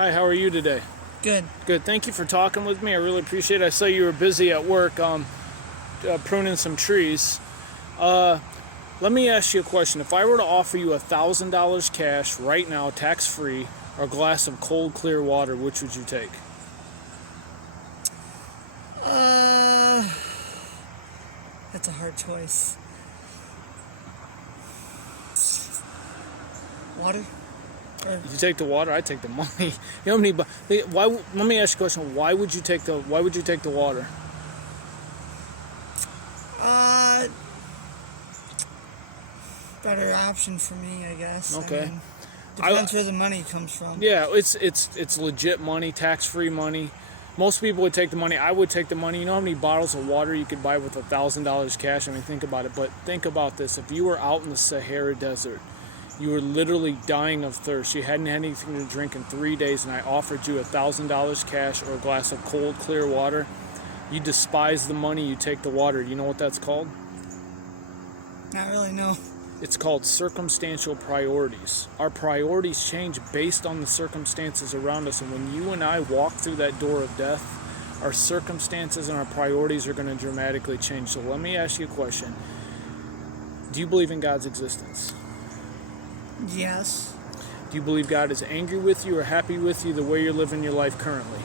Hi, how are you today? Good. Good. Thank you for talking with me. I really appreciate it. I saw you were busy at work pruning some trees. Let me ask you a question. If I were to offer you $1,000 cash right now, tax-free, or a glass of cold, clear water, which would you take? That's a hard choice. Water? You take the water. I take the money. You know how many? Why? Let me ask you a question. Why would you take the water? Better option for me, I guess. Okay. I mean, depends where the money comes from. Yeah, it's legit money, tax-free money. Most people would take the money. I would take the money. You know how many bottles of water you could buy with $1,000 cash? I mean, think about it. But think about this: if you were out in the Sahara Desert, you were literally dying of thirst. You hadn't had anything to drink in 3 days, and I offered you $1,000 cash or a glass of cold, clear water. You despise the money. You take the water. You know what that's called? Not really, no. It's called circumstantial priorities. Our priorities change based on the circumstances around us. And when you and I walk through that door of death, our circumstances and our priorities are going to dramatically change. So let me ask you a question. Do you believe in God's existence? Yes. Do you believe God is angry with you or happy with you the way you're living your life currently?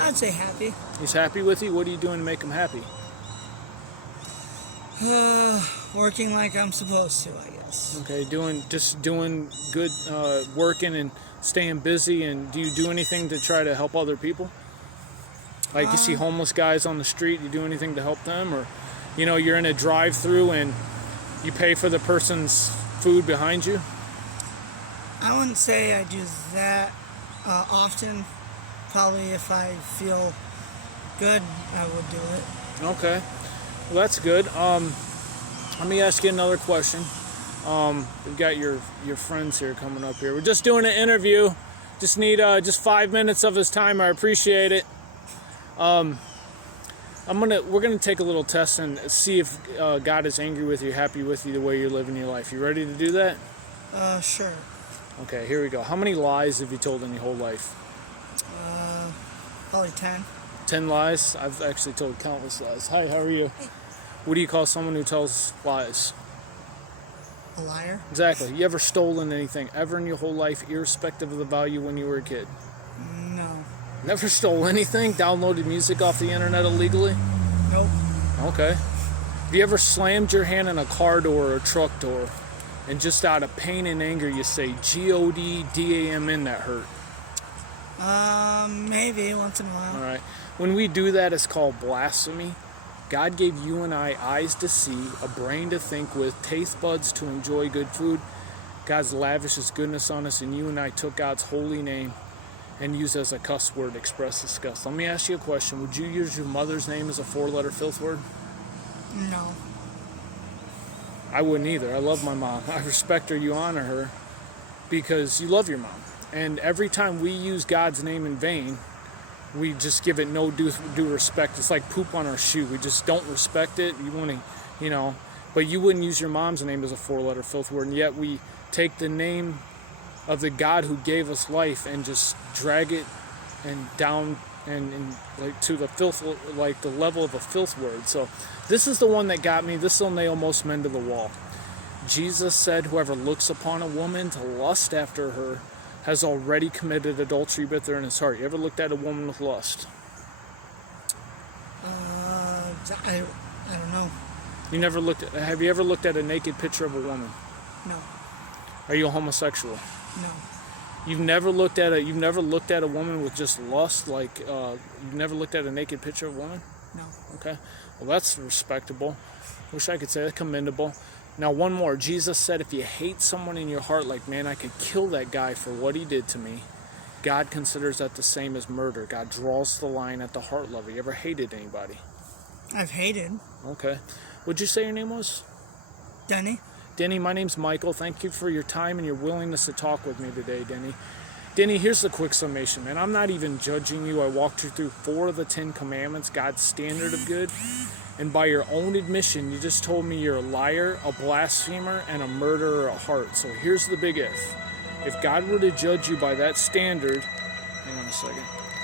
I'd say happy. He's happy with you? What are you doing to make him happy? Working like I'm supposed to, I guess. Okay, doing good, working and staying busy. And do you do anything to try to help other people? Like you see homeless guys on the street, you do anything to help them? Or, you're in a drive-through and you pay for the person's food behind you? I wouldn't say I do that often. Probably if I feel good, I would do it. Okay. Well, that's good. Let me ask you another question. We've got your friends here coming up here. We're just doing an interview. Just need just 5 minutes of his time. I appreciate it. We're gonna take a little test and see if God is angry with you, happy with you, the way you're living your life. You ready to do that? Sure. Okay, here we go. How many lies have you told in your whole life? Probably 10. 10 lies? I've actually told countless lies. Hi, how are you? Hey. What do you call someone who tells lies? A liar? Exactly. You ever stolen anything ever in your whole life, irrespective of the value when you were a kid? No. Never stole anything? Downloaded music off the internet illegally? Nope. Okay. Have you ever slammed your hand in a car door or a truck door and just out of pain and anger you say G-O-D-D-A-M-N, that hurt? Maybe once in a while. All right. When we do that, it's called blasphemy. God gave you and I eyes to see, a brain to think with, taste buds to enjoy good food. God's lavished his goodness on us, and you and I took God's holy name and used it as a cuss word to express disgust. Let me ask you a question. Would you use your mother's name as a 4-letter filth word? No. I wouldn't either. I love my mom. I respect her. You honor her because you love your mom. And every time we use God's name in vain, we just give it no due respect. It's like poop on our shoe. We just don't respect it. You want to, but you wouldn't use your mom's name as a 4-letter filth word. And yet we take the name of the God who gave us life and just drag it and down and like to the filth, like the level of a filth word. So this is the one that got me. This will nail most men to the wall. Jesus said, whoever looks upon a woman to lust after her has already committed adultery with her in his heart. You ever looked at a woman with lust? I don't know. Have you ever looked at a naked picture of a woman? No. Are you a homosexual? No. You've never looked at a woman with just lust, like you've never looked at a naked picture of a woman? No. Okay. Well, that's respectable. Wish I could say that. Commendable. Now, one more. Jesus said, if you hate someone in your heart, like, man, I could kill that guy for what he did to me, God considers that the same as murder. God draws the line at the heart level. You ever hated anybody? I've hated. Okay. What'd you say your name was? Denny. Denny, my name's Michael. Thank you for your time and your willingness to talk with me today, Denny. Denny, here's the quick summation, man. I'm not even judging you. I walked you through 4 of the 10 commandments, God's standard of good. And by your own admission, you just told me you're a liar, a blasphemer, and a murderer at heart. So here's the big if. If God were to judge you by that standard, Hang on a second.